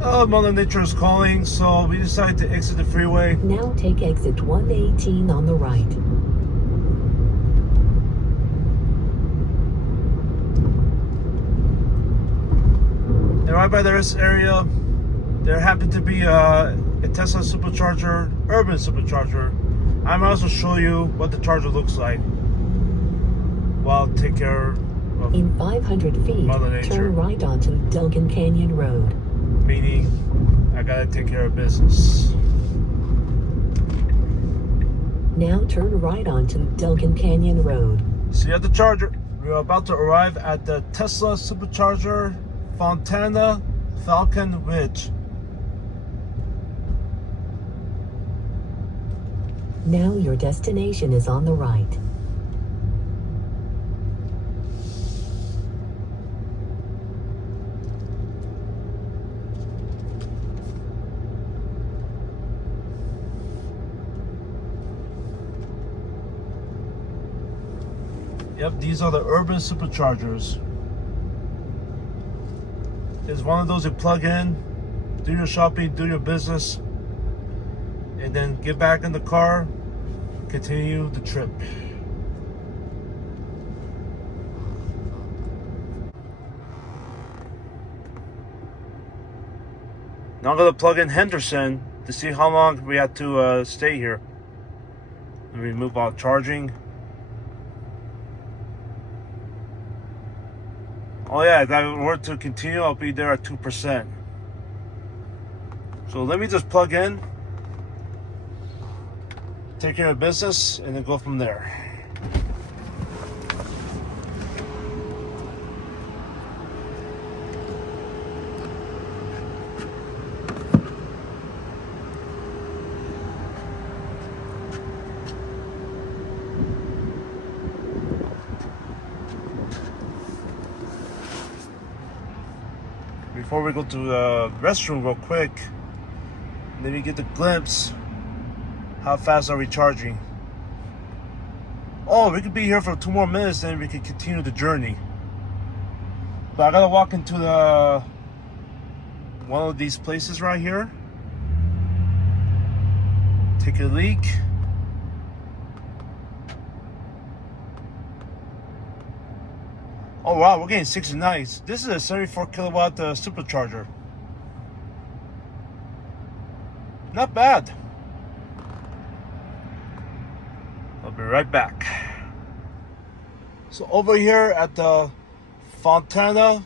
Mother Nature is calling, so we decided to exit the freeway. Now take exit 118 on the right. And right by the rest area, there happened to be a Tesla supercharger, urban supercharger. I might also show you what the charger looks like while I take care of In 500 feet, Mother Nature. turn right onto Duncan Canyon Road. Meaning, I gotta take care of business. Now turn right onto Duncan Canyon Road. See you at the charger. We're about to arrive at the Tesla Supercharger Fontana Falcon Ridge. Now your destination is on the right. Yep, these are the urban superchargers. It's one of those you plug in, do your shopping, do your business, and then get back in the car, continue the trip. Now I'm gonna plug in Henderson to see how long we have to stay here. Let me move out charging. Oh yeah, if I were to continue, I'll be there at 2%. So let me just plug in, take care of business, and then go from there. Before we go to the restroom real quick, let me get the glimpse. How fast are we charging? Oh, we could be here for 2 more minutes, then we can continue the journey. But I gotta walk into the one of these places right here. Take a leak. Oh wow, we're getting 69. This is a 74 kilowatt supercharger. Not bad. I'll be right back. So over here at the Fontana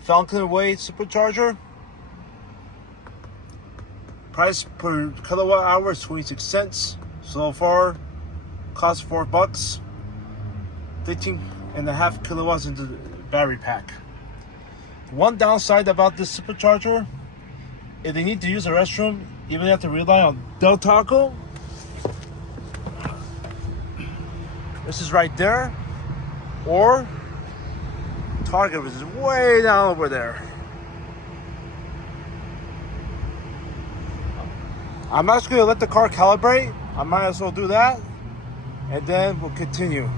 Falcon Way supercharger, price per kilowatt hour is 26 cents. So far, cost $4. 15.5 kilowatts into the battery pack. One downside about this supercharger, if they need to use a restroom, you even have to rely on Del Taco. This is right there, or Target, which is way down over there. I'm not just gonna let the car calibrate. I might as well do that, and then we'll continue.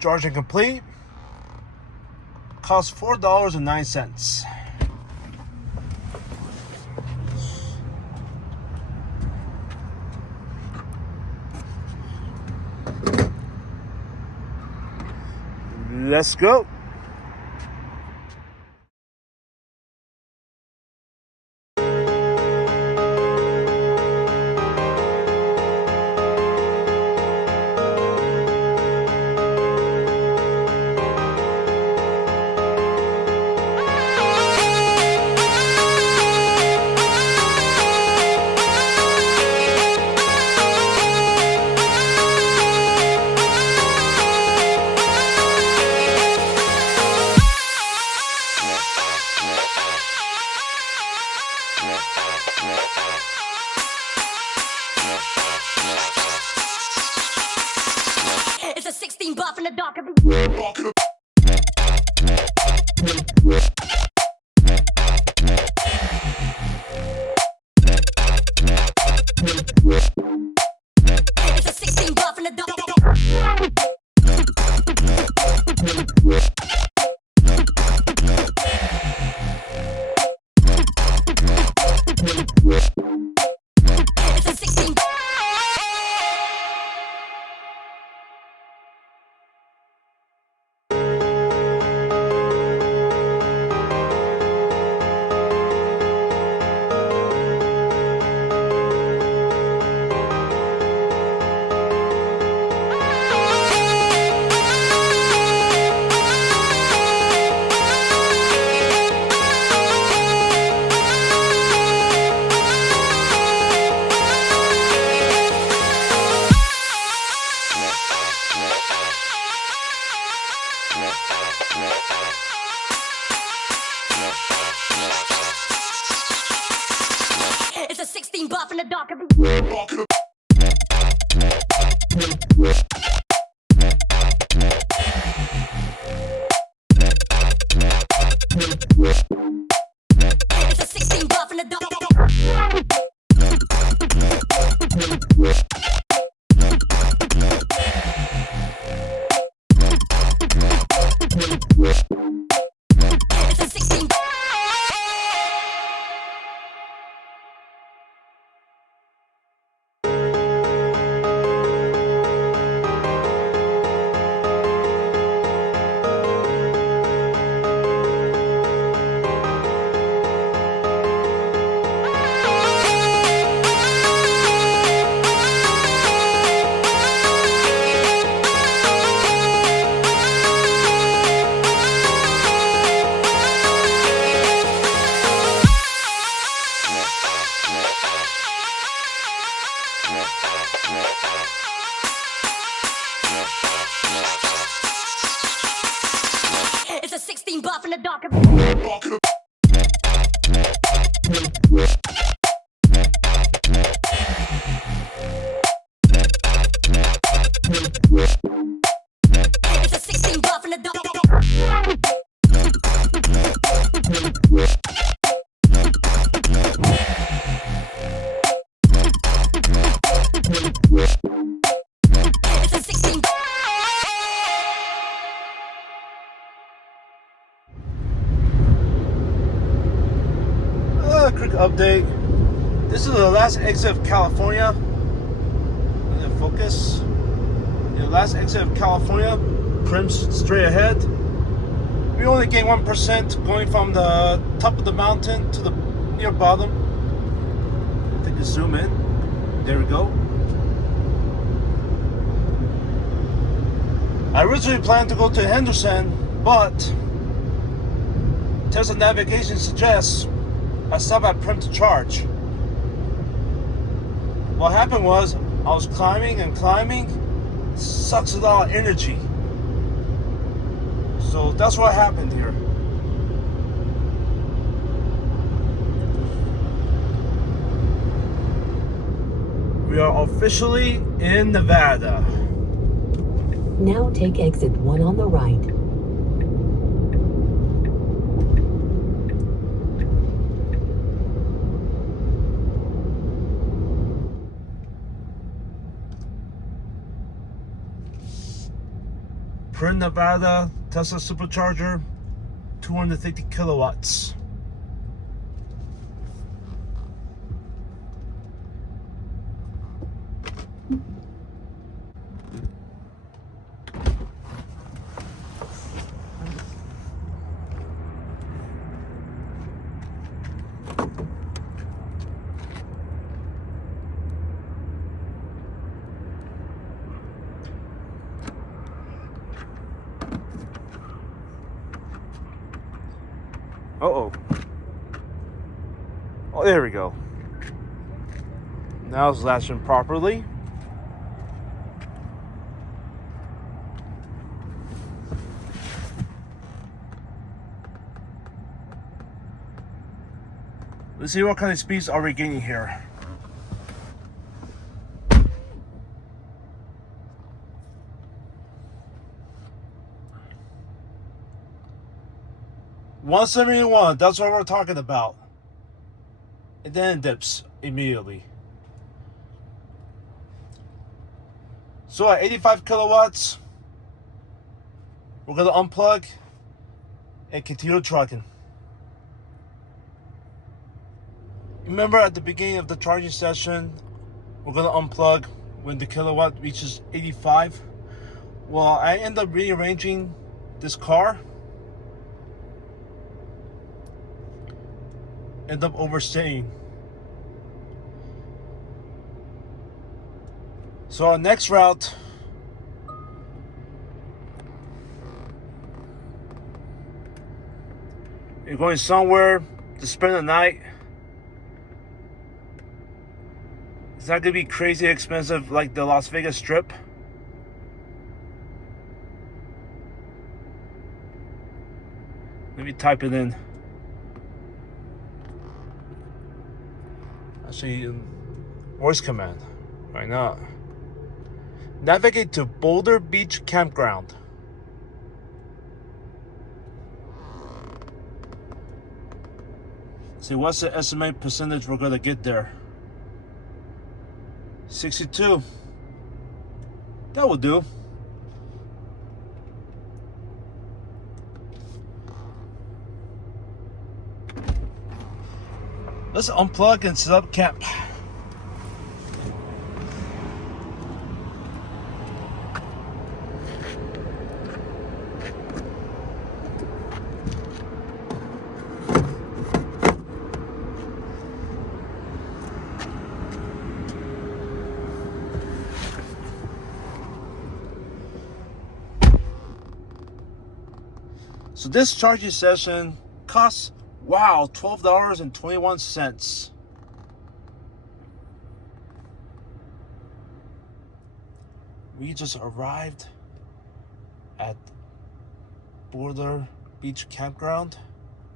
Charging complete. Cost $4.09. Let's go. It's a 16 buff in the dark. It's a 16 buff in the dark. It's a 16 buff in the dark. It's a 16 buff in the dark. It's a 16. It's a 16 buff in the dark. It's a 16 buff in the dark. It's a 16. Quick update. This is the last exit of California. And then focus. The last exit of California. Primm's straight ahead. We only gained 1% going from the top of the mountain to the near bottom. I think you zoom in. There we go. I originally planned to go to Henderson, but Tesla navigation suggests I stopped at Primm to charge. What happened was I was climbing and climbing. Sucks a lot of energy. So that's what happened here. We are officially in Nevada. Now take exit 1 on the right. Primm, Nevada, Tesla Supercharger, 250 kilowatts. Uh-oh. Oh, there we go. Now it's latching properly. Let's see what kind of speeds are we getting here. $171, that's what we're talking about. And then it dips immediately. So at 85 kilowatts, we're gonna unplug and continue trucking. Remember at the beginning of the charging session, we're gonna unplug when the kilowatt reaches 85. Well, I end up rearranging this car. End up overstaying. So our next route you're going somewhere to spend the night. It's not gonna be crazy expensive like the Las Vegas Strip. Let me type it in. Actually, voice command right now. Navigate to Boulder Beach Campground. See, what's the estimated percentage we're gonna get there? 62. That will do. Let's unplug and set up camp. So this charging session costs, wow, $12.21. We just arrived at Boulder Beach Campground,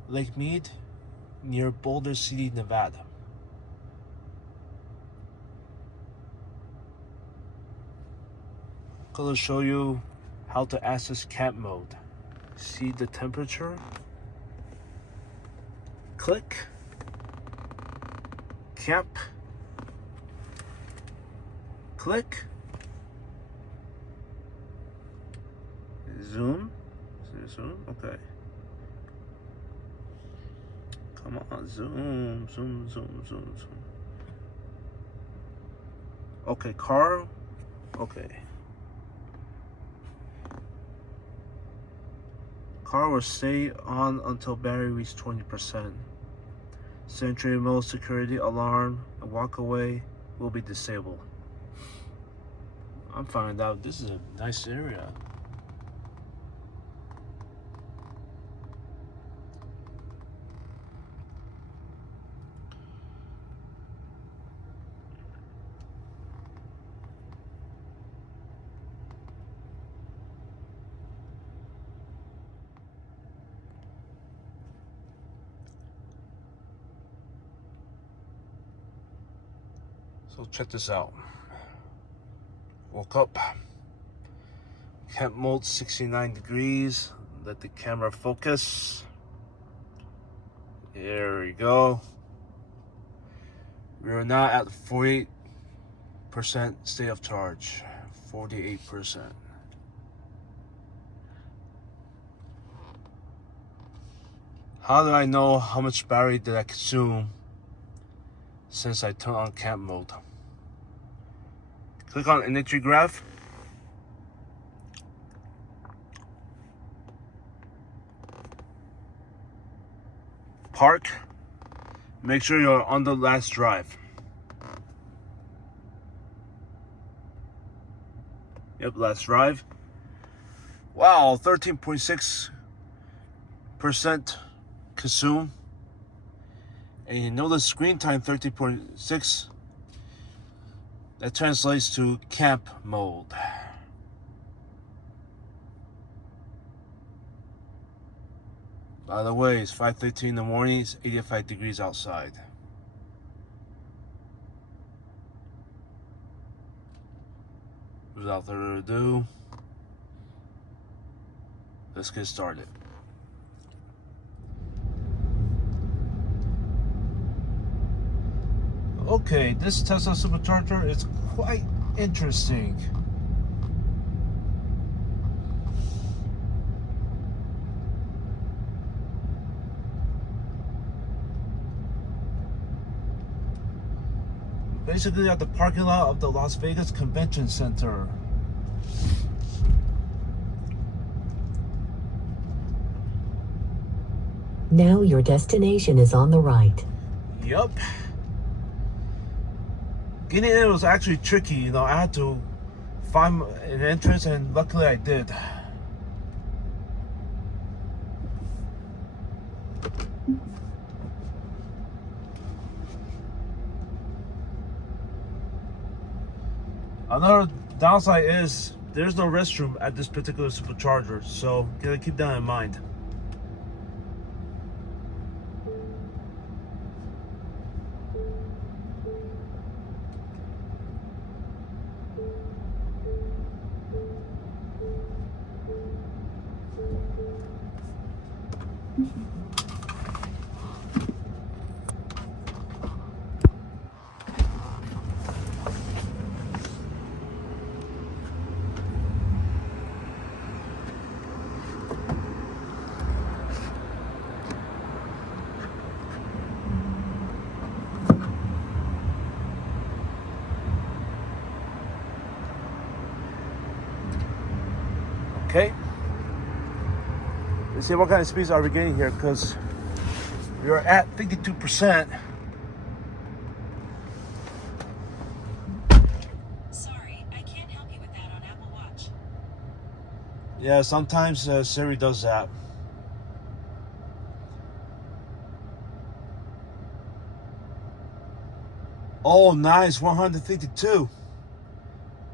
Lake Mead, near Boulder City, Nevada. I'm gonna show you how to access camp mode. See the temperature, click, camp, click, zoom, okay. Come on, zoom. Okay, car, okay. Car will stay on until battery reaches 20%. Sentry mode, security alarm, and walk away will be disabled. I'm finding out this is a nice area. So check this out. Woke up. Camp mode 69 degrees. Let the camera focus. There we go. We are now at 48% state of charge. 48%. How do I know how much battery did I consume since I turned on camp mode? Click on energy graph. Park. Make sure you're on the last drive. Yep, last drive. Wow, 13.6% consume. And you notice screen time 13.6. That translates to camp mode. By the way, it's 5:15 in the morning. It's 85 degrees outside. Without further ado, let's get started. Okay, this Tesla Supercharger is quite interesting. Basically at the parking lot of the Las Vegas Convention Center. Now your destination is on the right. Yup. Getting in was actually tricky, you know. I had to find an entrance, and luckily I did. Another downside is there's no restroom at this particular supercharger, so gotta keep that in mind. Okay. Let's see what kind of speeds are we getting here, because we are at 52%. Sorry, I can't help you with that on Apple Watch. Yeah, sometimes Siri does that. Oh, nice, 152.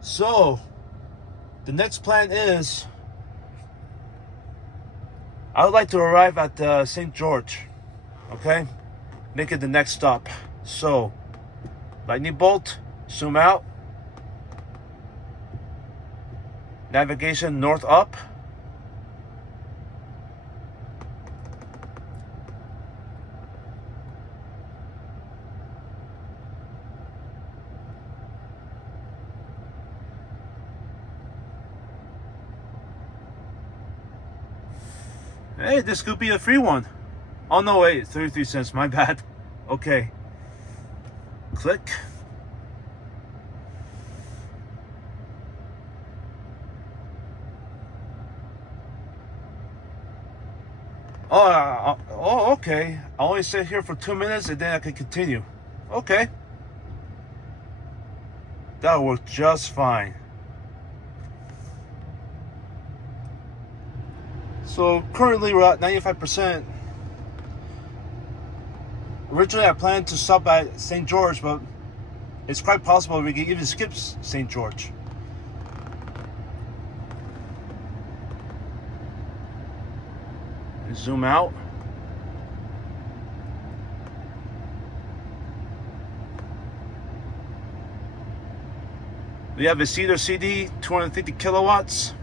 So, the next plan is, I would like to arrive at St. George, okay? Make it the next stop. So, lightning bolt, zoom out. Navigation north up. Hey, this could be a free one. Oh no, wait, 33 cents, my bad. Okay. Click. Oh, okay. I only sit here for 2 minutes and then I can continue. Okay. That worked just fine. So currently we're at 95%. Originally I planned to stop at St. George, but it's quite possible we can even skip St. George. Zoom out. We have a Cedar CD, 250 kilowatts,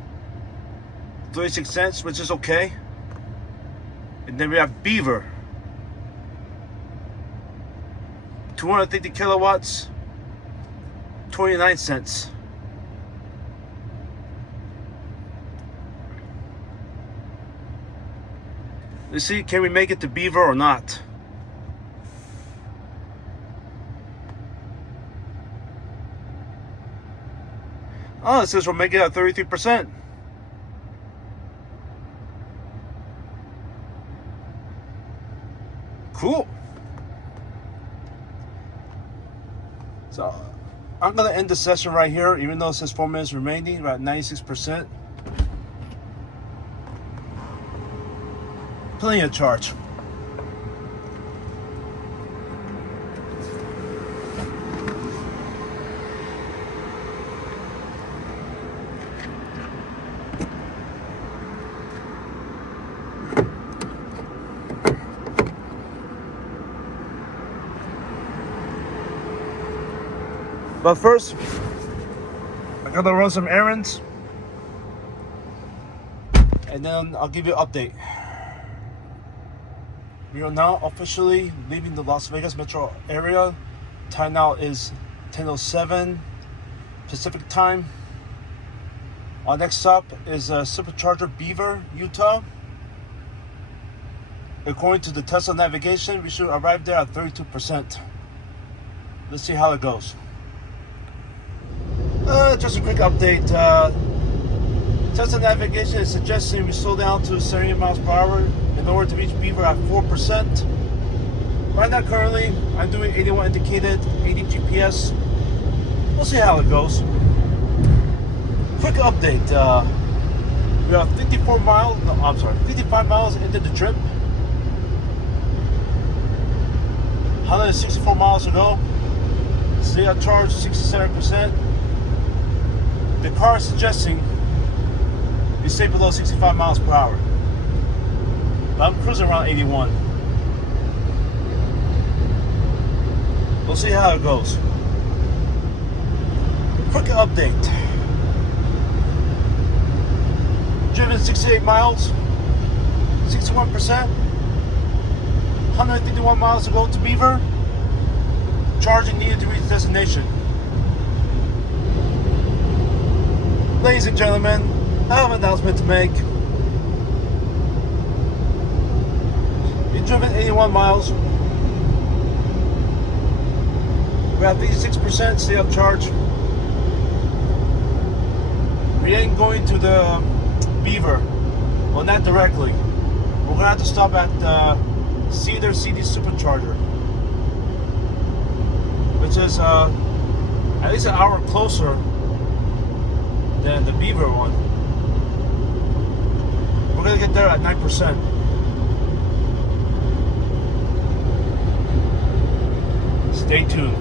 36 cents, which is okay. And then we have Beaver, 250 kilowatts, 29 cents. Let's see, can we make it to Beaver or not? Oh, it says we're making it at 33%. Cool. So I'm gonna end the session right here, even though it says 4 minutes remaining. We're at 96%. Plenty of charge. But first, I gotta run some errands, and then I'll give you an update. We are now officially leaving the Las Vegas metro area. Time now is 10:07 Pacific time. Our next stop is Supercharger Beaver, Utah. According to the Tesla navigation, we should arrive there at 32%. Let's see how it goes. Just a quick update. Tesla navigation is suggesting we slow down to 70 miles per hour in order to reach Beaver at 4%. Right now, currently, I'm doing 81 indicated, 80 GPS. We'll see how it goes. Quick update. We are 55 miles into the trip. 164 miles to go. Stay at charge 67%. The car is suggesting you stay below 65 miles per hour. But I'm cruising around 81. We'll see how it goes. Quick update. Driven 68 miles, 61%. 151 miles to go to Beaver. Charging needed to reach destination. Ladies and gentlemen, I have an announcement to make. You've driven 81 miles. We're at 56% state of charge. We ain't going to the Beaver. Well, not directly. We're gonna have to stop at Cedar CD Supercharger, which is at least an hour closer than the Beaver one. We're gonna get there at 9%. Stay tuned.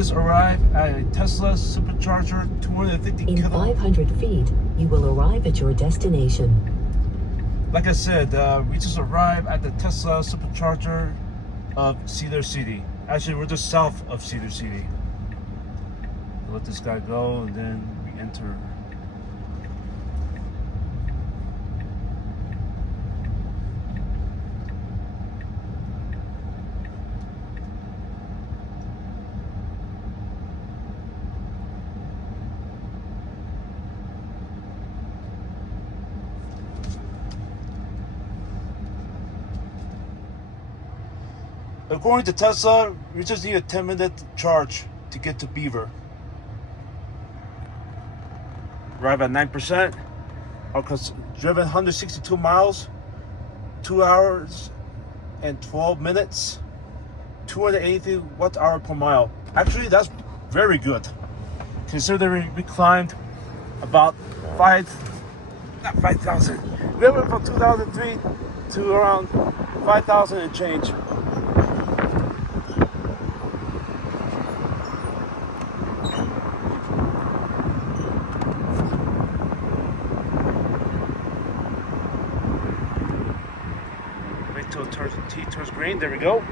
just arrived at a Tesla Supercharger 250 In kilowatt. 500 feet, you will arrive at your destination. Like I said, we just arrived at the Tesla Supercharger of Cedar City. Actually, we're just south of Cedar City. Let this guy go and then we enter. According to Tesla, we just need a 10-minute charge to get to Beaver. Arrive at 9%. Driven 162 miles, 2 hours and 12 minutes, 280 watt-hour per mile. Actually, that's very good, considering we climbed about 5,000. We went from 2003 to around 5,000 and change. Until T turns green. There we go.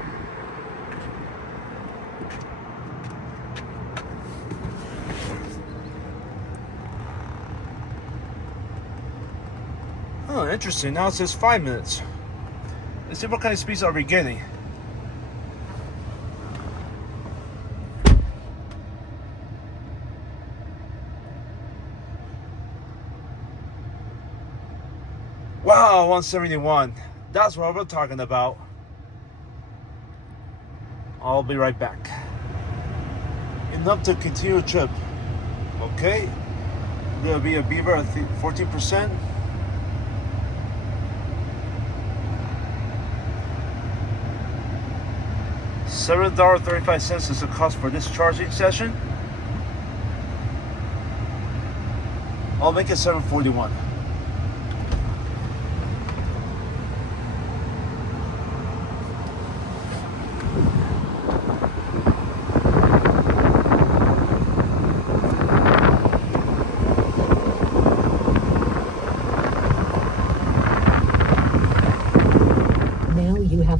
Oh, interesting. Now it says 5 minutes. Let's see what kind of speeds are we getting. Wow, 171. That's what we're talking about. I'll be right back. Enough to continue trip. Okay. We're gonna be a Beaver at 14%. $7.35 is the cost for this charging session. I'll make it $7.41.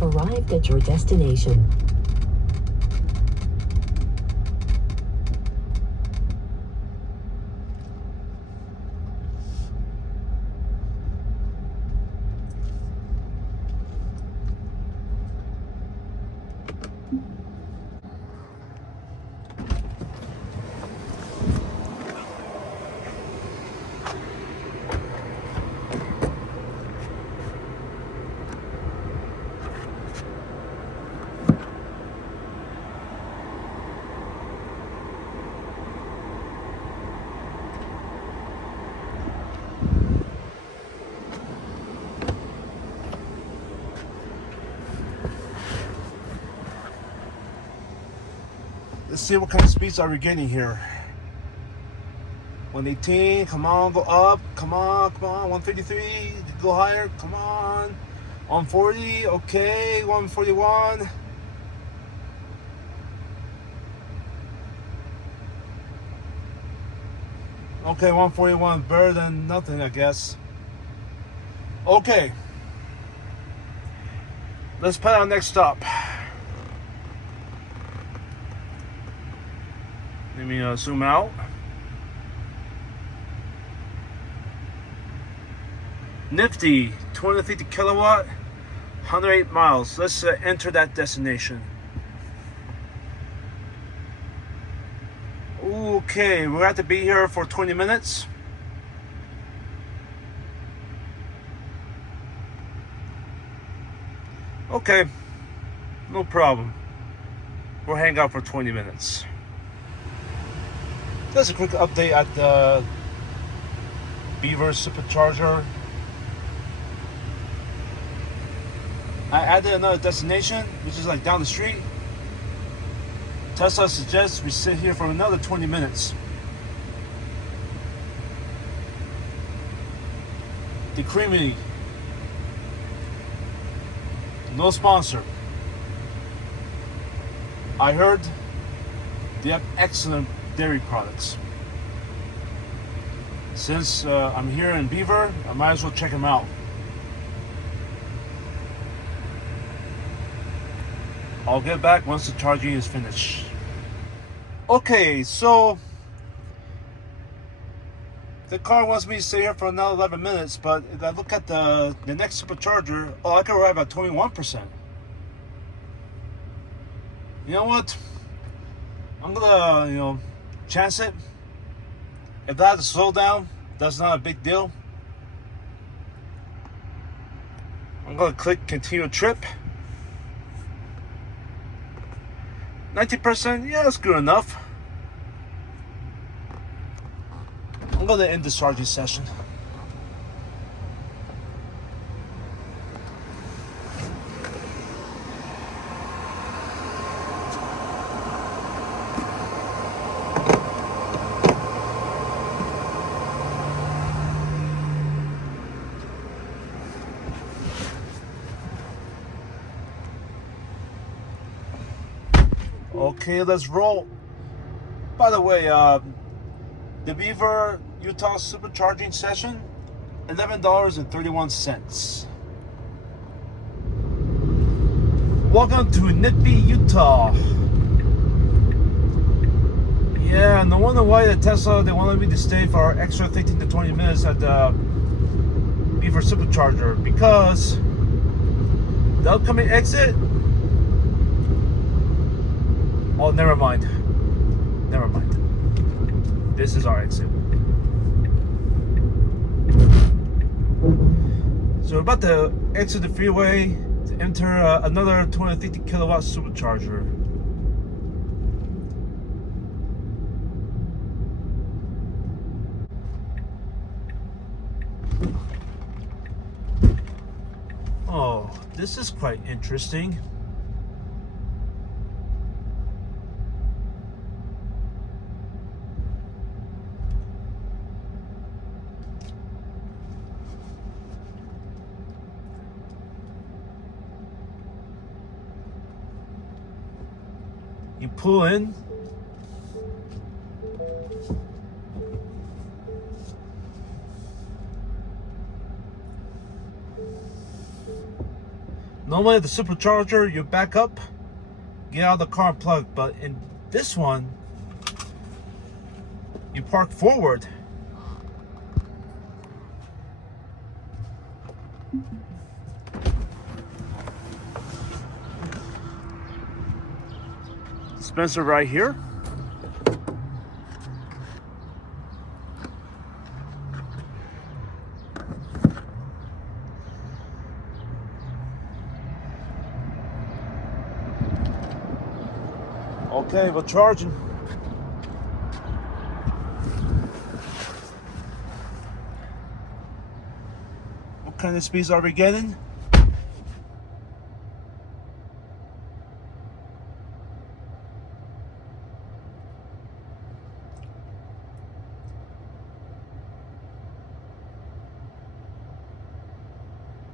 Arrived at your destination. Let's see what kind of speeds are we getting here. 118, come on, go up, come on, 153, go higher, come on. 140, okay, 141. Okay, 141, better than nothing, I guess. Okay. Let's plan our next stop. Let me zoom out. Nifty, 250 kilowatt, 108 miles. Let's enter that destination. Okay, we're going to be here for 20 minutes. Okay, no problem. We'll hang out for 20 minutes. Just a quick update at the Beaver Supercharger. I added another destination, which is like down the street. Tesla suggests we sit here for another 20 minutes. The Creamy. No sponsor. I heard They have excellent dairy products. Since I'm here in Beaver, I might as well check them out. I'll get back once the charging is finished. Okay, so the car wants me to stay here for another 11 minutes, but if I look at the next supercharger, oh, I can arrive at 21%. You know what? I'm gonna, chance it. If I have to slow down, that's not a big deal. I'm gonna click continue trip. 90%, yeah, that's good enough. I'm gonna end the charging session. Okay, let's roll. By the way, the Beaver Utah supercharging session, $11.31. Welcome to Nephi, Utah. Yeah, no wonder why the Tesla, they wanted me to stay for an extra 15 to 20 minutes at the Beaver supercharger, because the upcoming exit, oh, never mind. Never mind. This is our exit. So we're about to exit the freeway to enter another 250 kilowatt supercharger. Oh, this is quite interesting. You pull in. Normally at the supercharger, you back up, get out of the car and plug, but in this one, you park forward. Dispenser right here. Okay, we're charging. What kind of speeds are we getting?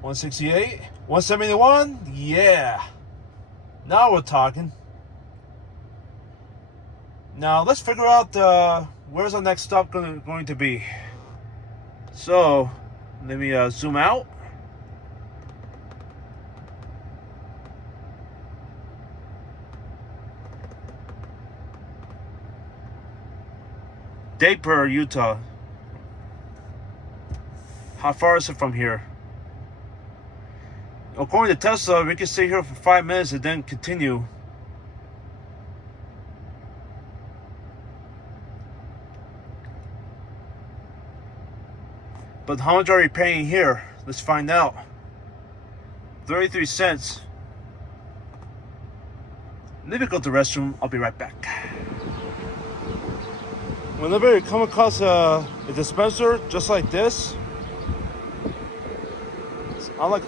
$168, $171, yeah. Now we're talking. Now let's figure out where's our next stop going to be. So let me zoom out. Dayper, Utah. How far is it from here? According to Tesla, we can stay here for 5 minutes and then continue. But how much are we paying here? Let's find out. 33 cents. Let me go to the restroom. I'll be right back. Whenever you come across a dispenser just like this, I'm like,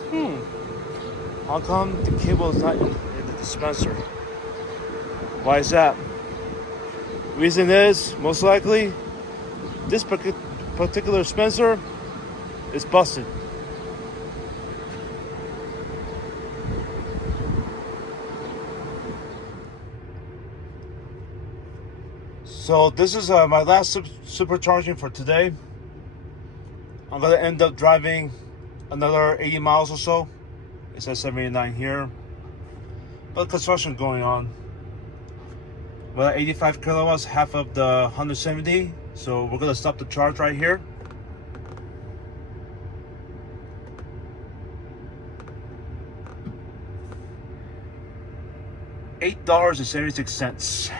how come the cable is not in the dispenser? Why is that? Reason is, most likely, this particular dispenser is busted. So this is my last supercharging for today. I'm gonna end up driving another 80 miles or so. It says 79 here, but construction going on. Well, 85 kilowatts, half of the 170. So we're gonna stop the charge right here. $8.76.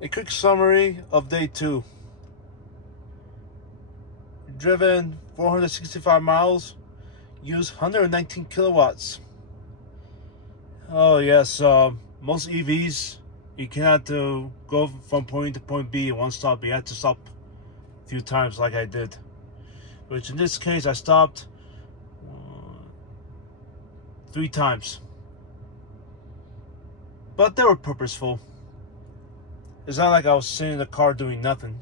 A quick summary of day 2. Driven 465 miles, used 119 kilowatts. Oh yes, most EVs, you cannot go from point to point B in one stop. You have to stop a few times like I did. Which in this case, I stopped 3 times. But they were purposeful. It's not like I was sitting in the car doing nothing.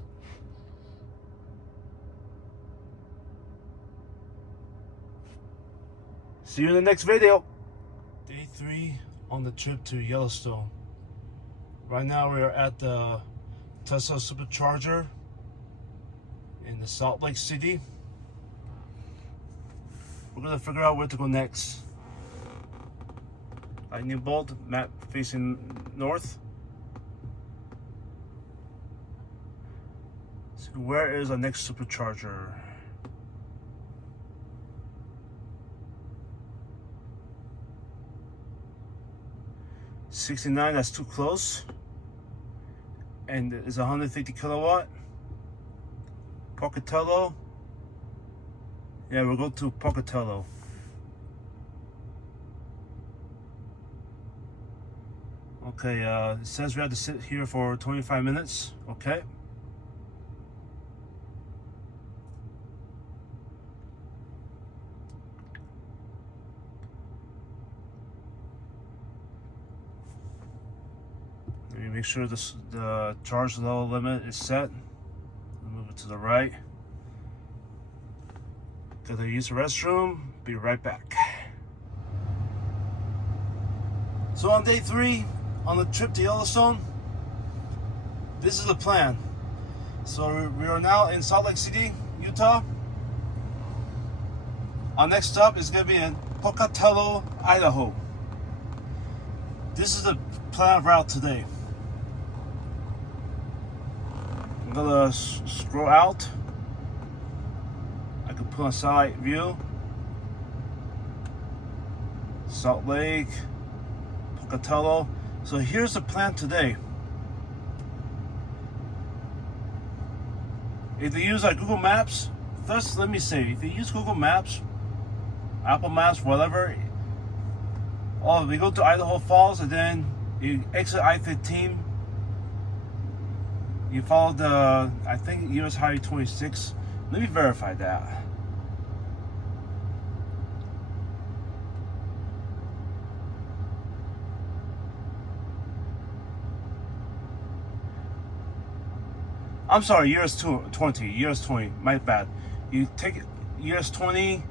See you in the next video. Day 3 on the trip to Yellowstone. Right now we are at the Tesla Supercharger in the Salt Lake City. We're gonna figure out where to go next. Lightning bolt, map facing north. So where is our next supercharger? $69, that's too close. And it's 150 kilowatt. Pocatello. Yeah, we'll go to Pocatello. Okay, it says we have to sit here for 25 minutes. Okay. me make sure the charge level limit is set. Move it to the right. Gotta use the restroom. Be right back. So on day 3, on the trip to Yellowstone, this is the plan. So we are now in Salt Lake City, Utah. Our next stop is gonna be in Pocatello, Idaho. This is the planned route today. I'm gonna scroll out. I can put on satellite view. Salt Lake, Pocatello. So here's the plan today. If you use Google Maps, first let me say, if you use Google Maps, Apple Maps, whatever, we go to Idaho Falls and then you exit I-15. You follow the, I think, US Highway 26. Let me verify that. I'm sorry, US 20, US 20, my bad. You take US 20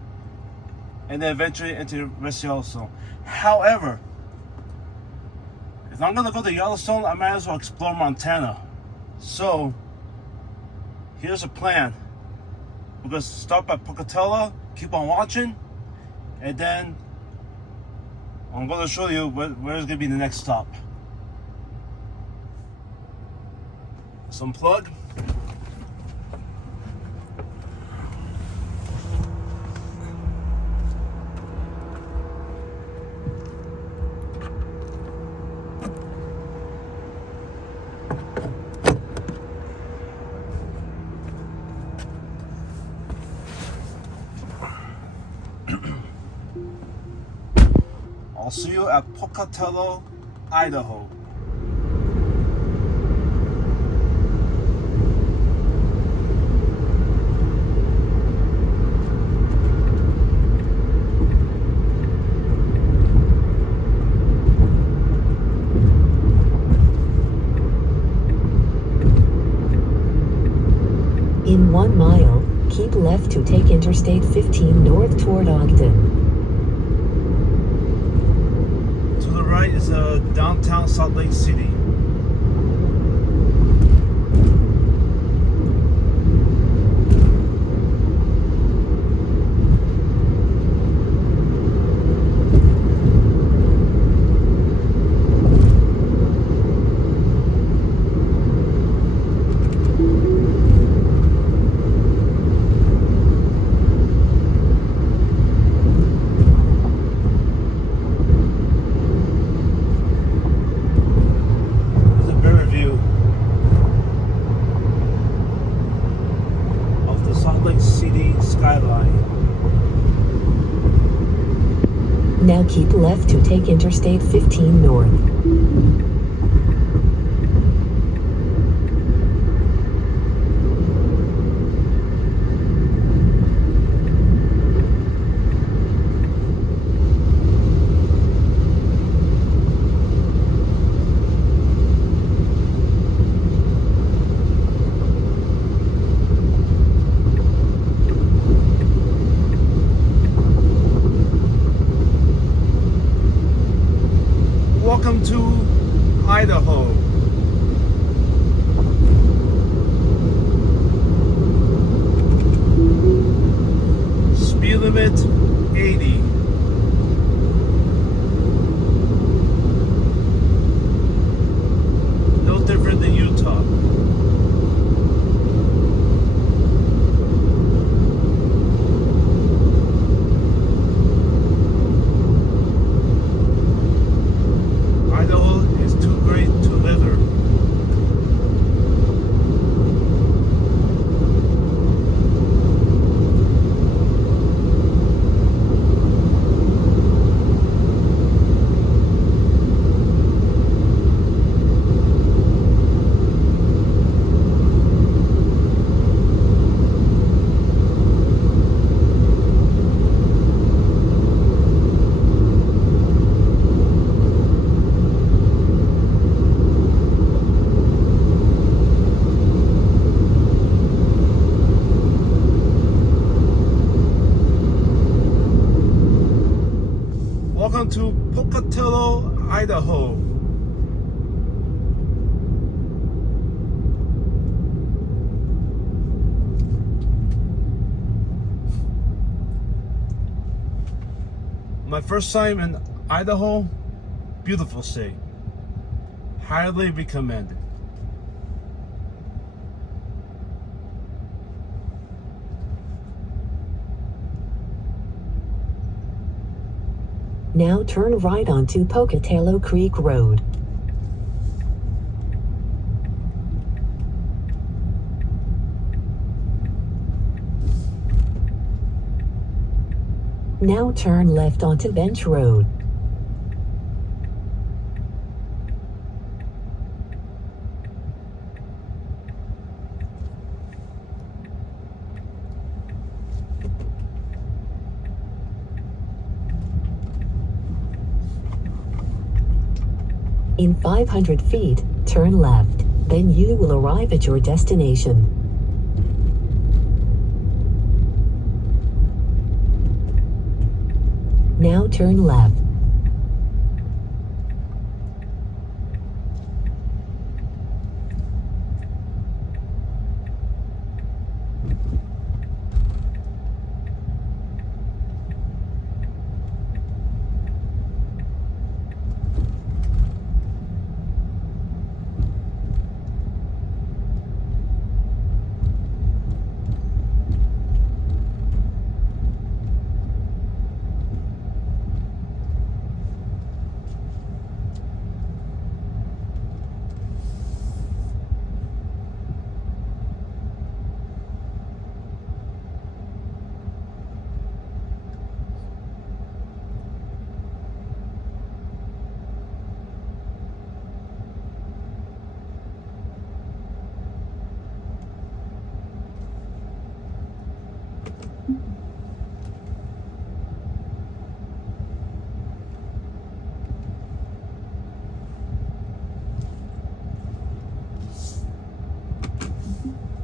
and then eventually into West Yellowstone. However, if I'm gonna go to Yellowstone, I might as well explore Montana. So, here's a plan. We're gonna start by Pocatello, keep on watching, and then I'm gonna show you where's gonna be the next stop. Some plug. I'll see you at Pocatello, Idaho. In 1 mile, keep left to take Interstate 15 north toward Ogden. To the right is downtown Salt Lake City. Now keep left to take Interstate 15 north. Welcome to Idaho. Speed limit 80. No different than Utah. Idaho is too great to live Welcome to Pocatello, Idaho. My first time in Idaho, beautiful state. Highly recommended. Now turn right onto Pocatello Creek Road. Now turn left onto Bench Road. In 500 feet, turn left, then you will arrive at your destination. Now turn left.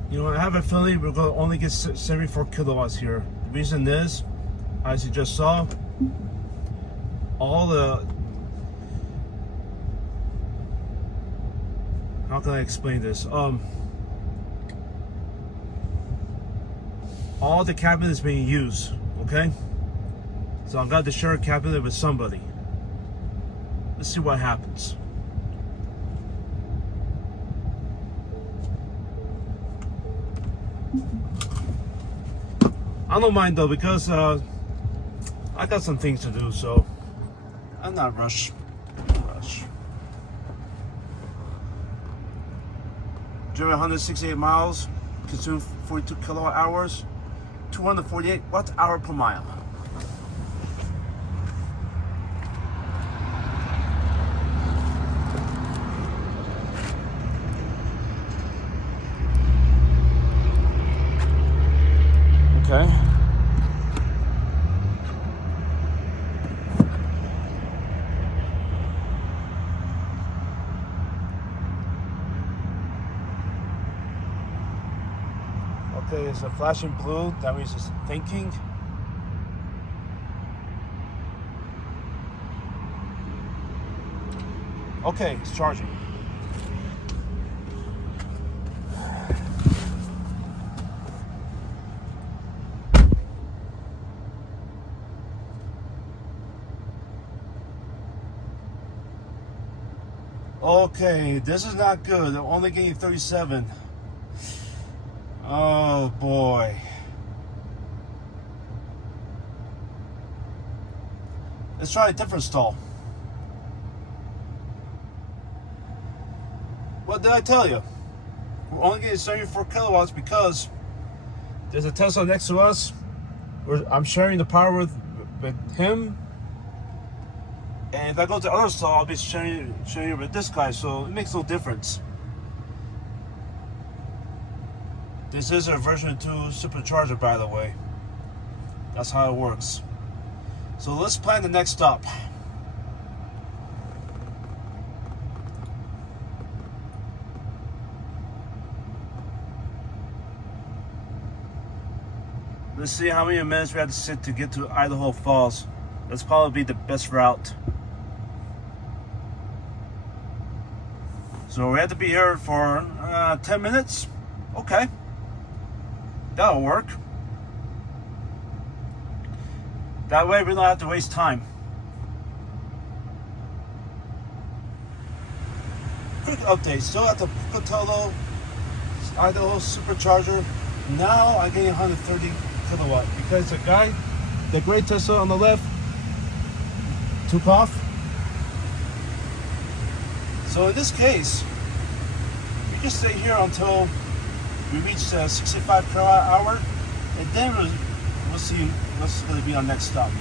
You know, I have a feeling we're going to only get 74 kilowatts here. The reason is, as you just saw, all the... How can I explain this? All the cabinets being used, okay? So I got to share a cabinet with somebody. Let's see what happens. I don't mind though, because I got some things to do, so I'm not rush. Driven 168 miles, consumed 42 kilowatt hours, 248 watt hour per mile. Okay. Okay, it's a flashing blue. That means it's thinking. Okay, it's charging. Okay, this is not good. I'm only getting 37. Oh boy. Let's try a different stall. What did I tell you? We're only getting 74 kilowatts because there's a Tesla next to us. I'm sharing the power with him. And if I go to the other stall, I'll be sharing it with this guy, so it makes no difference. This is a version 2 Supercharger, by the way. That's how it works. So let's plan the next stop. Let's see how many minutes we have to sit to get to Idaho Falls. That's probably the best route. So we have to be here for 10 minutes. Okay, that'll work. That way we don't have to waste time. Quick update, still at the Pocatello, Idaho Supercharger. Now I'm getting 130 kilowatt because the gray Tesla on the left took off. So in this case, we just stay here until we reach 65 kilowatt hour, and then we'll see what's going to be our next stop.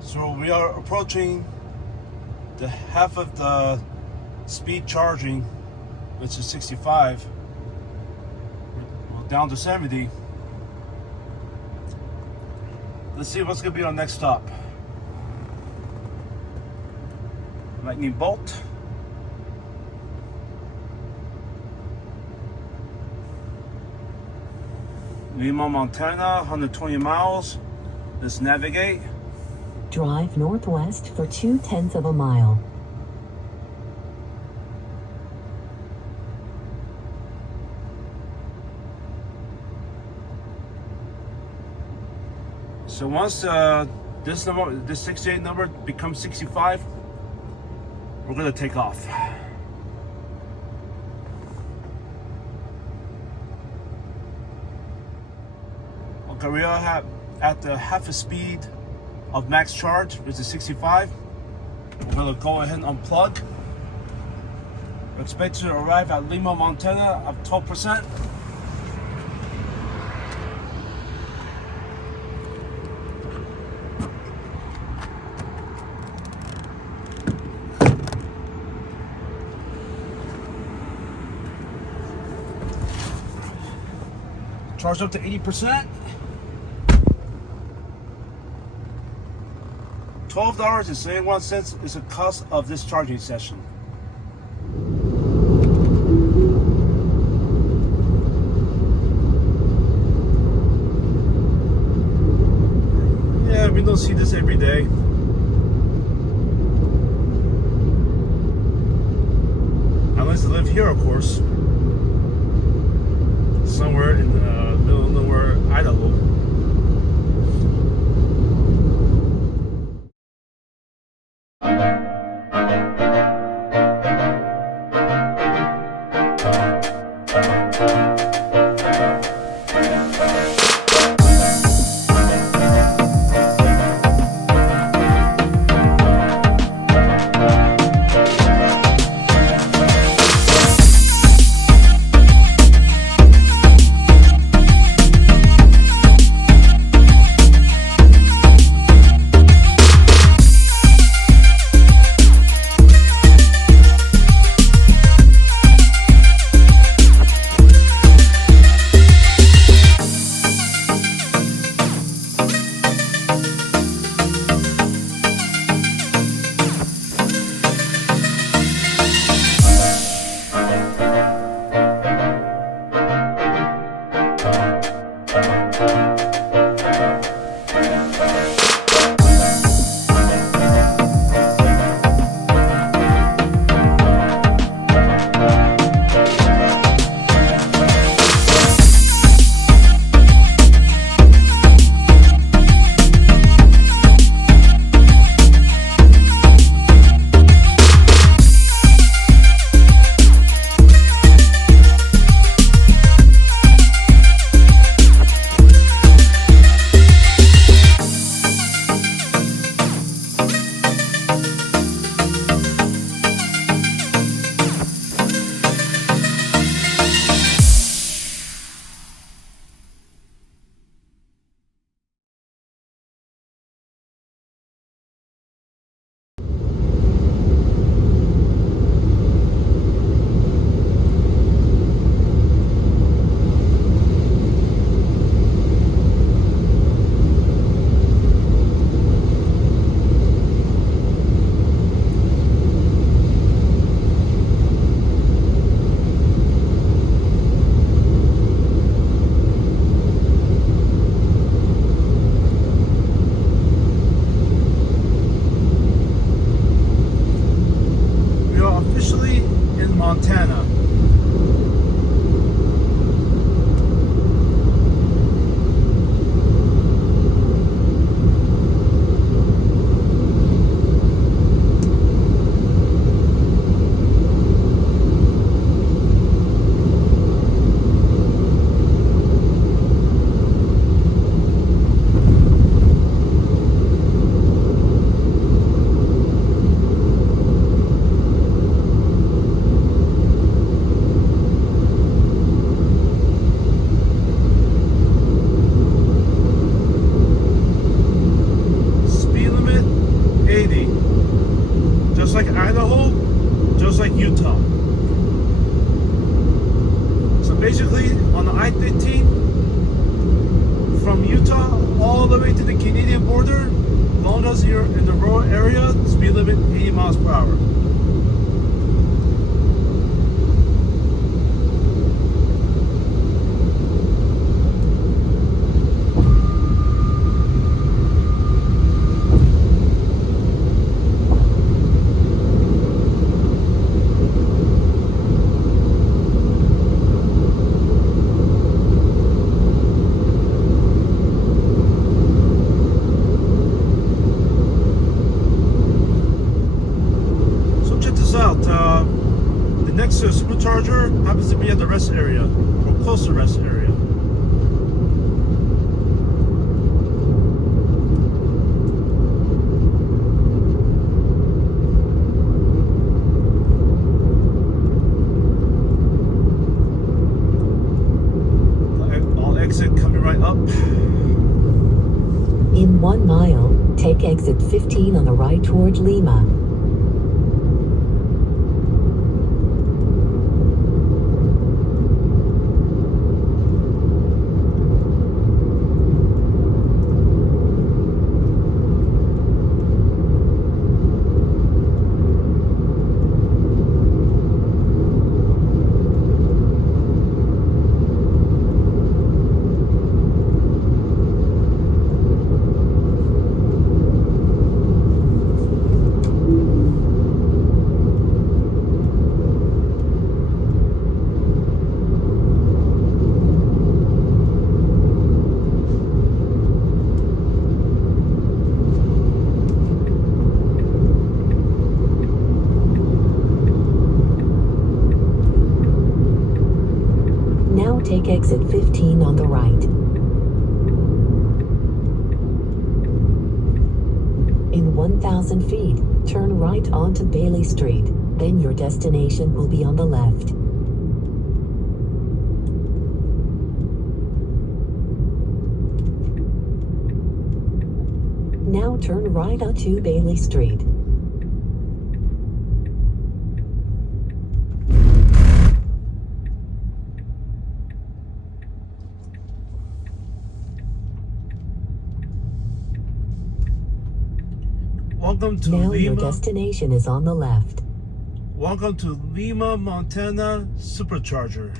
So we are approaching the half of the speed charging, which is 65. We're down to 70. Let's see what's going to be our next stop. Lightning bolt. Lima, Montana, 120 miles. Let's navigate. Drive northwest for 0.2 of a mile. So once this 68 number becomes 65, we're gonna take off. Okay, we are at the half a speed of max charge, which is 65. We're gonna go ahead and unplug. We're expected to arrive at Lima, Montana at 12%. Charged up to 80%. $12.71 is the cost of this charging session. Yeah, we don't see this every day. Unless you live here, of course. Somewhere in the middle of nowhere, Idaho. Utah. So basically, on the I-15, from Utah all the way to the Canadian border, as long as you're in the rural area, the speed limit 80 miles per hour. The next supercharger happens to be at the rest area, or close to the rest area. I'll exit coming right up. In 1 mile, take exit 15 on the right toward Lima. Now take exit 15 on the right. In 1,000 feet, turn right onto Bailey Street, then your destination will be on the left. Now turn right onto Bailey Street. Welcome to Now your Lima. destination is on the left. Welcome to Lima, Montana Supercharger.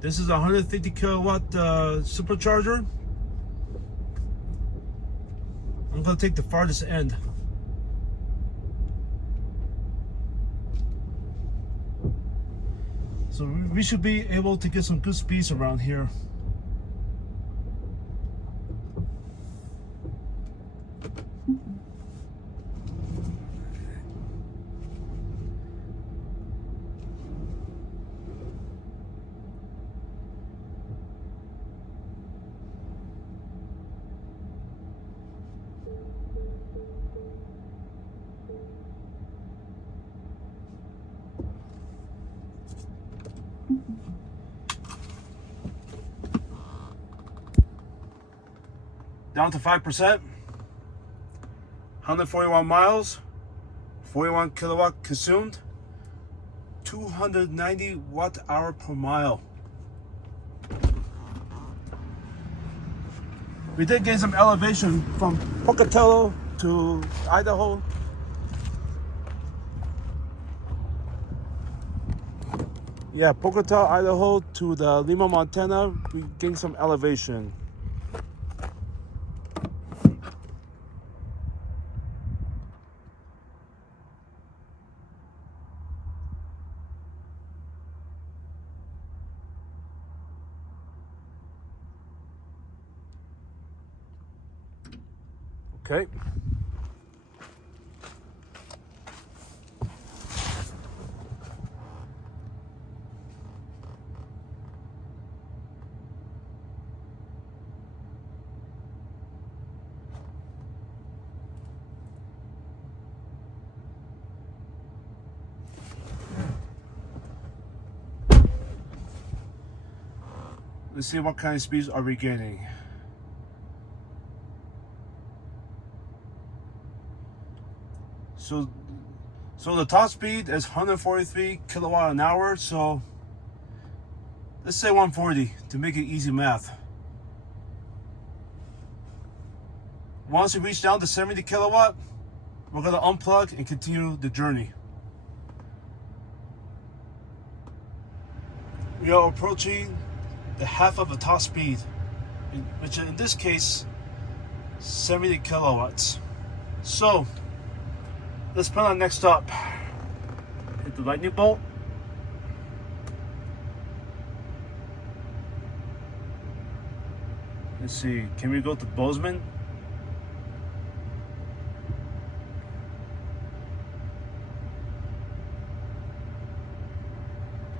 This is a 150 kilowatt supercharger. I'm gonna take the farthest end. So we should be able to get some good speeds around here. Down to 5%, 141 miles, 41 kilowatt consumed, 290 watt hour per mile. We did gain some elevation from Pocatello to Idaho. Yeah, Pocatello, Idaho to the Lima, Montana, we gained some elevation. Okay. Let's see what kind of speeds are we gaining. So the top speed is 143 kilowatt an hour. So let's say 140 to make it easy math. Once we reach down to 70 kilowatt, we're gonna unplug and continue the journey. We are approaching the half of the top speed, which in this case, 70 kilowatts. So, let's plan our next stop. Hit the lightning bolt. Let's see, can we go to Bozeman?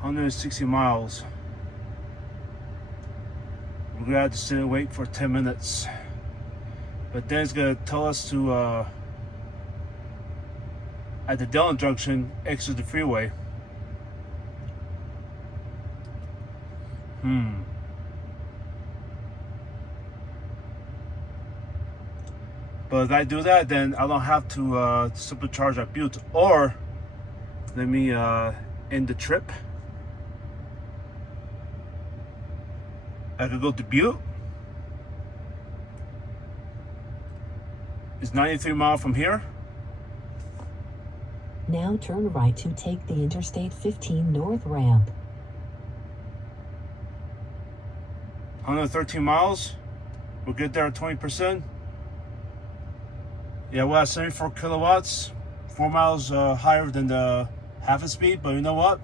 $160 miles. We're gonna have to sit and wait for 10 minutes. But then it's gonna tell us to, at the Dillon Junction, exit the freeway. But if I do that, then I don't have to supercharge at Butte. Or, let me end the trip. I could go to Butte. It's 93 miles from here. Now turn right to take the Interstate 15 North ramp. 113 miles. We'll get there at 20%. Yeah, we're at 74 kilowatts. 4 miles higher than the half a speed, but you know what?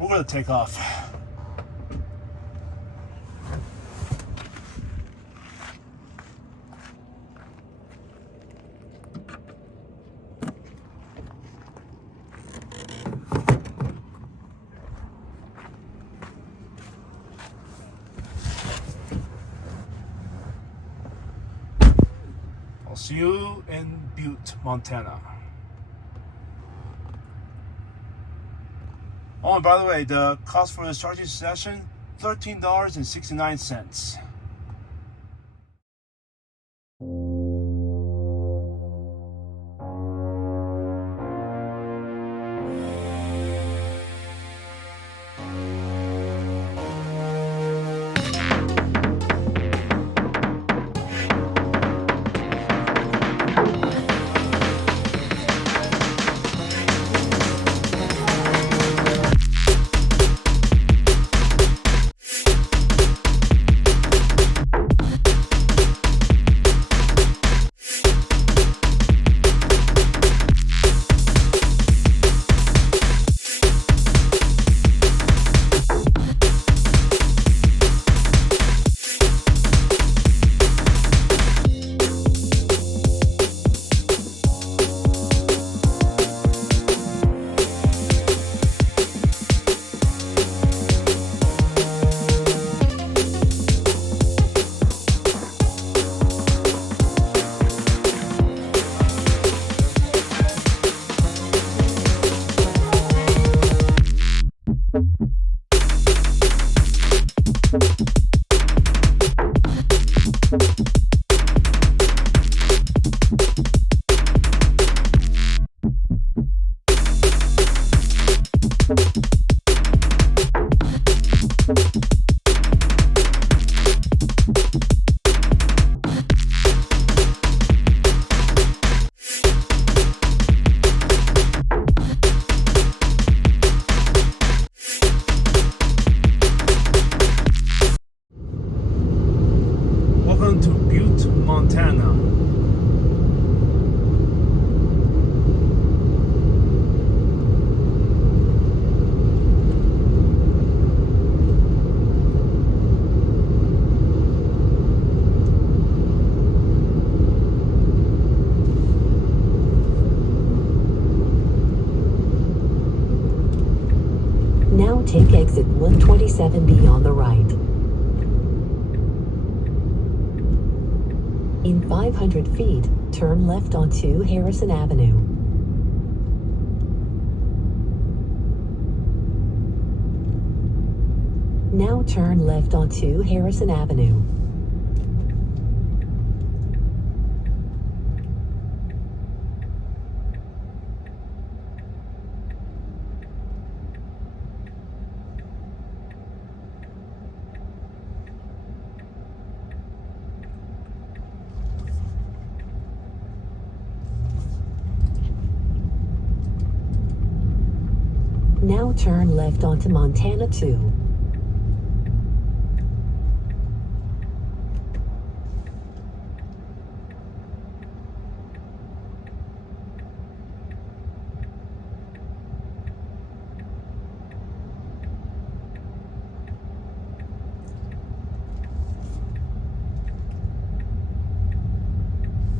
We're gonna take off. I'll see you in Butte, Montana. Oh, and by the way, the cost for this charging session, $13.69. Welcome to Butte, Montana. Now take exit 127B on the right. In 500 feet, turn left onto Harrison Avenue. Now turn left onto Harrison Avenue. Now turn left onto Montana 2.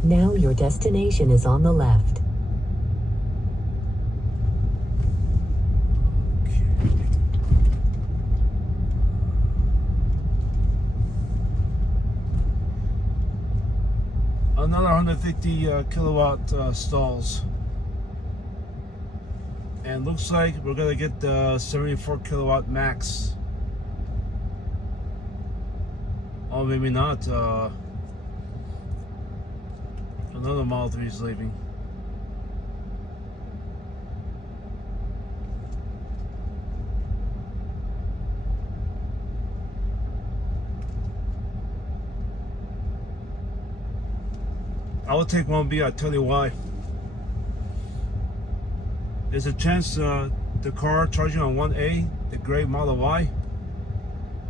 Now your destination is on the left. Another 150 kilowatt stalls, and looks like we're gonna get the 74 kilowatt max. Oh, maybe not. Another Model 3 is leaving. I will take 1B, I'll tell you why. There's a chance the car charging on 1A, the gray Model Y,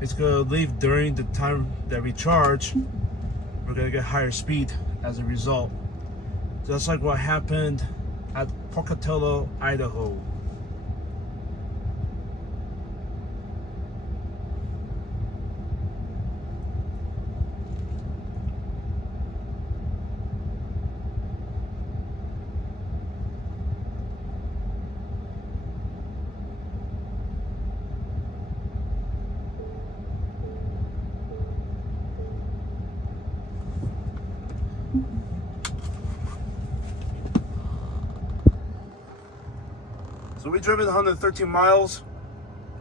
it's gonna leave during the time that we charge. We're gonna get higher speed as a result. Just like what happened at Pocatello, Idaho. So we driven 113 miles,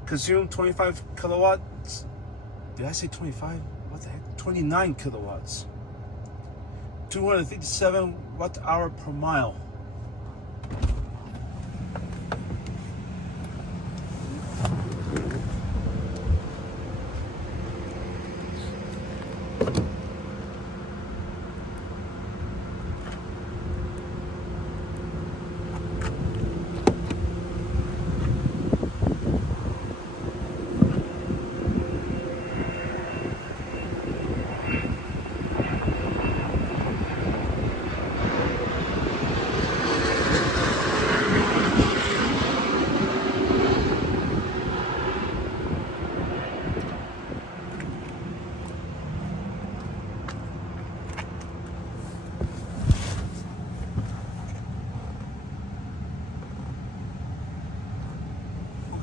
consumed 25 kilowatts. Did I say 25? What the heck? 29 kilowatts. 257 watt hour per mile.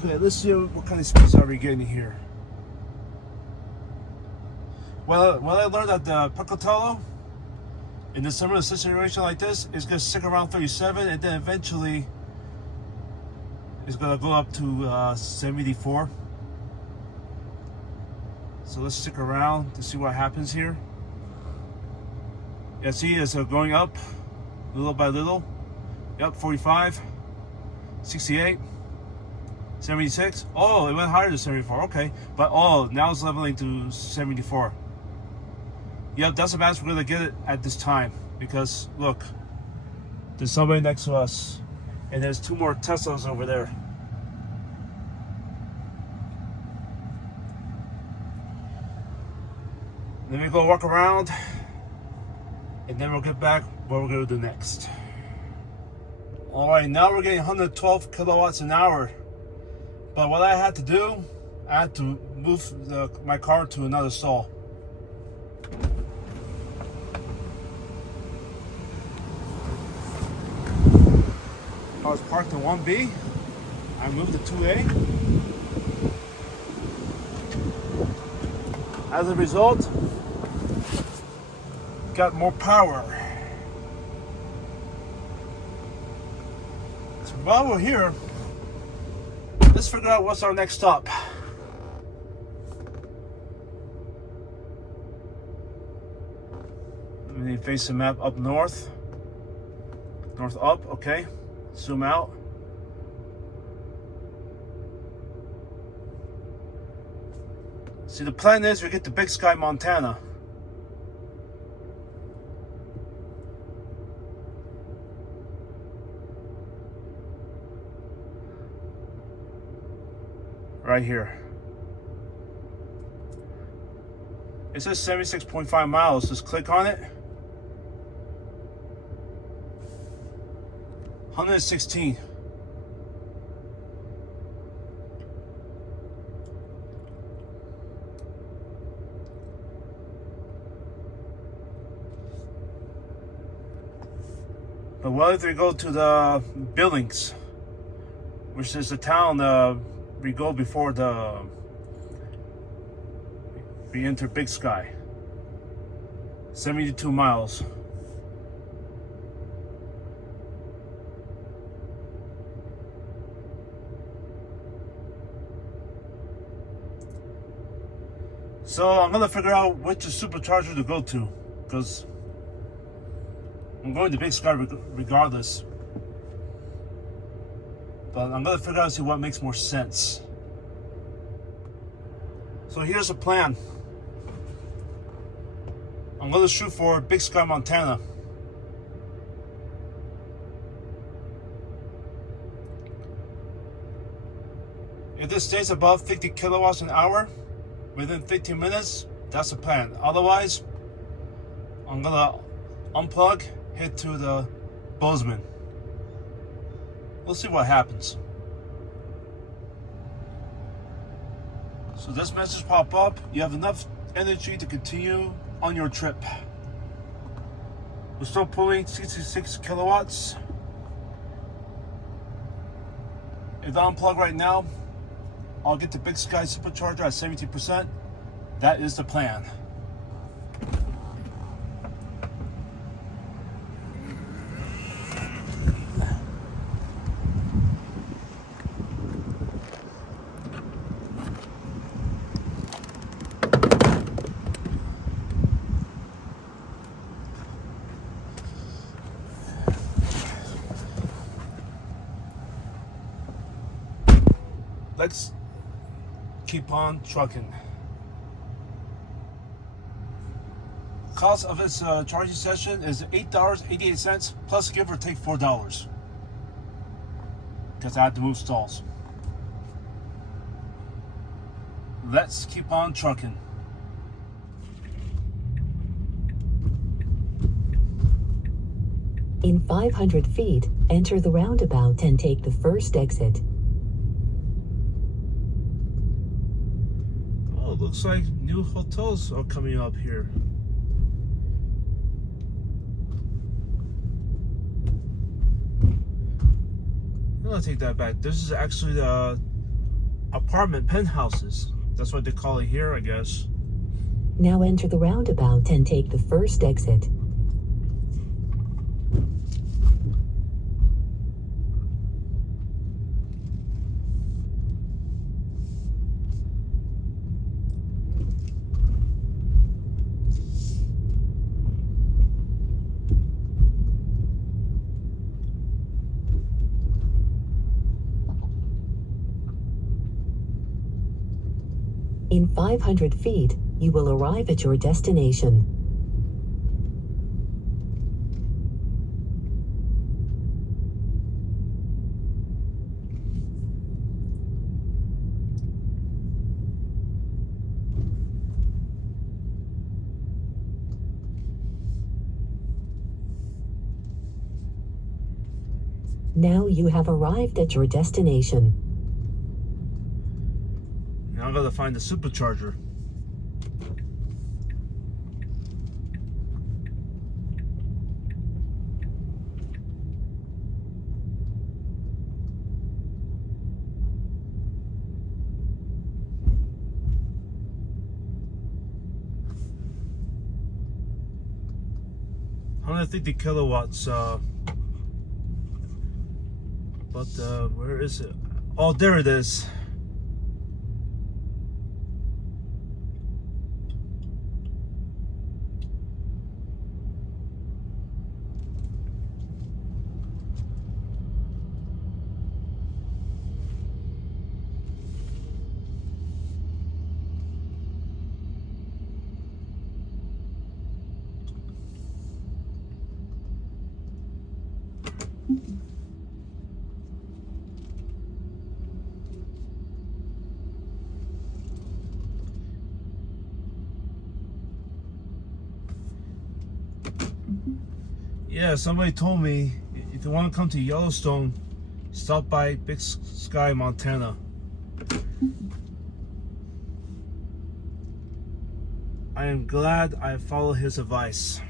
Okay, let's see what kind of speeds are we getting here. Well, what I learned at the Pocatello, in the summer situation like this, it's gonna stick around 37, and then eventually it's gonna go up to 74. So let's stick around to see what happens here. Yeah, see, it's going up little by little. Yep, 45, 68. 76. Oh, it went higher to 74. Okay, but oh, now it's leveling to 74. Yep, that's the best we're gonna get it at this time, because look, there's somebody next to us, and there's two more Teslas over there. Then we go walk around, and then we'll get back what we're gonna do next. All right, now we're getting 112 kilowatts an hour. But what I had to do, I had to move my car to another stall. I was parked in 1B. I moved to 2A. As a result, got more power. So while we're here, let's figure out what's our next stop. Let me face the map up north. North up, okay. Zoom out. See, the plan is we get to Big Sky, Montana. Right here. It says 76.5 miles. Just click on it. 116. But what if we go to the Billings, which is the town we go before we enter Big Sky? 72 miles. So I'm gonna figure out which supercharger to go to, because I'm going to Big Sky regardless. But I'm gonna figure out see what makes more sense. So here's the plan. I'm gonna shoot for Big Sky, Montana. If this stays above 50 kilowatts an hour within 15 minutes, that's the plan. Otherwise, I'm gonna unplug, head to the Bozeman. We'll see what happens. So this message pop up. You have enough energy to continue on your trip. We're still pulling 66 kilowatts. If I unplug right now, I'll get the Big Sky Supercharger at 70%. That is the plan. Let's keep on trucking. Cost of this charging session is $8.88 plus give or take $4 because I had to move stalls. Let's keep on trucking. In 500 feet, enter the roundabout and take the first exit. Oh, looks like new hotels are coming up here. I'm gonna take that back. This is actually the apartment penthouses. That's what they call it here, I guess. Now enter the roundabout and take the first exit. In 500 feet, you will arrive at your destination. Now you have arrived at your destination. Now I'm gonna find the supercharger. I'm gonna think the kilowatts, but where is it? Oh, there it is. Yeah, somebody told me if you want to come to Yellowstone, stop by Big Sky, Montana. I am glad I followed his advice.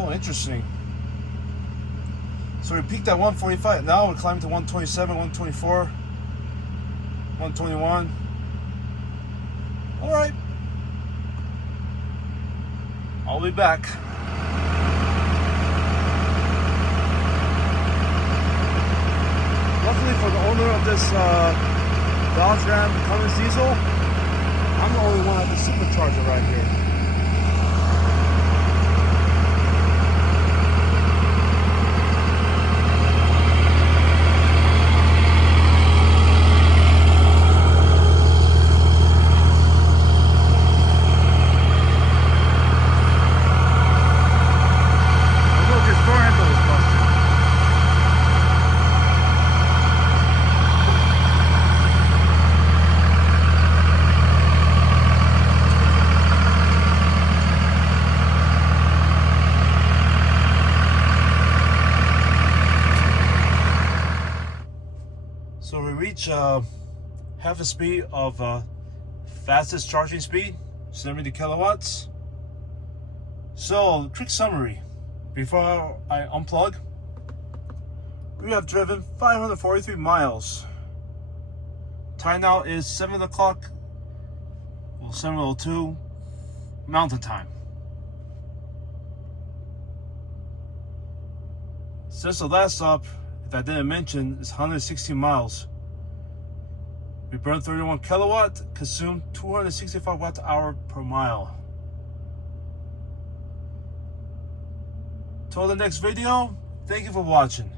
Oh, interesting. So we peaked at 145. Now we're climbing to 127, 124, 121. All right. I'll be back. Luckily for the owner of this Dodge Ram Cummins diesel, I'm the only one at the Supercharger right here. So we reach half a speed of fastest charging speed, 70 kilowatts. So quick summary before I unplug. We have driven 543 miles. Time now is 7 o'clock, well 7:02 Mountain Time. Since the last stop, if I didn't mention, it's 116 miles. We burned 31 kilowatt, consumed 265 watt hour per mile. Till the next video, thank you for watching.